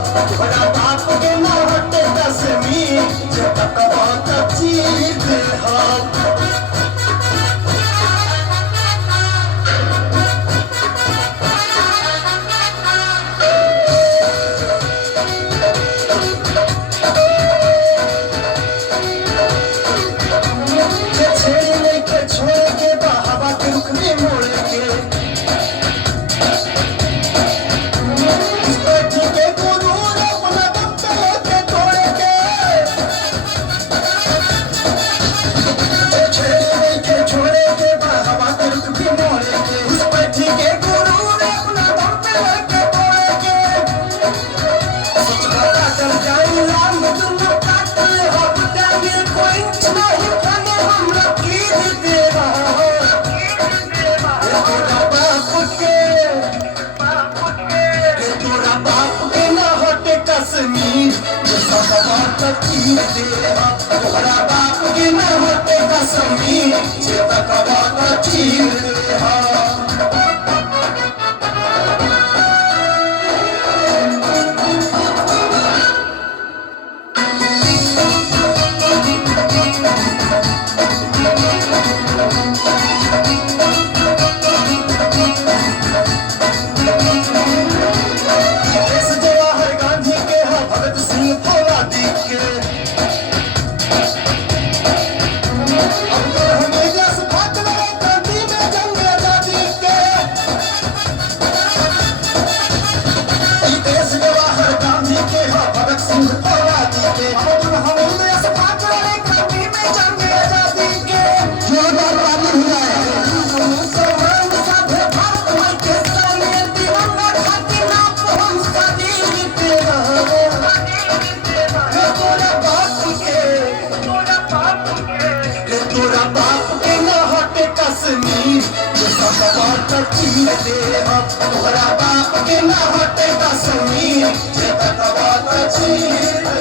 तोहरा बाप के ना हटे कश्मीर जे तकवा त चीर दे तोहरा बाप के ना होते कश्मीर जे तकवा त चीर दे जवाहर गांधी के भगत सिंह फौलादी के तोरा बाप के ना हटे कश्मीर जे तकवा त चीर दे तोहरा बाप के ना हटे कश्मीर जे तकवा त चीर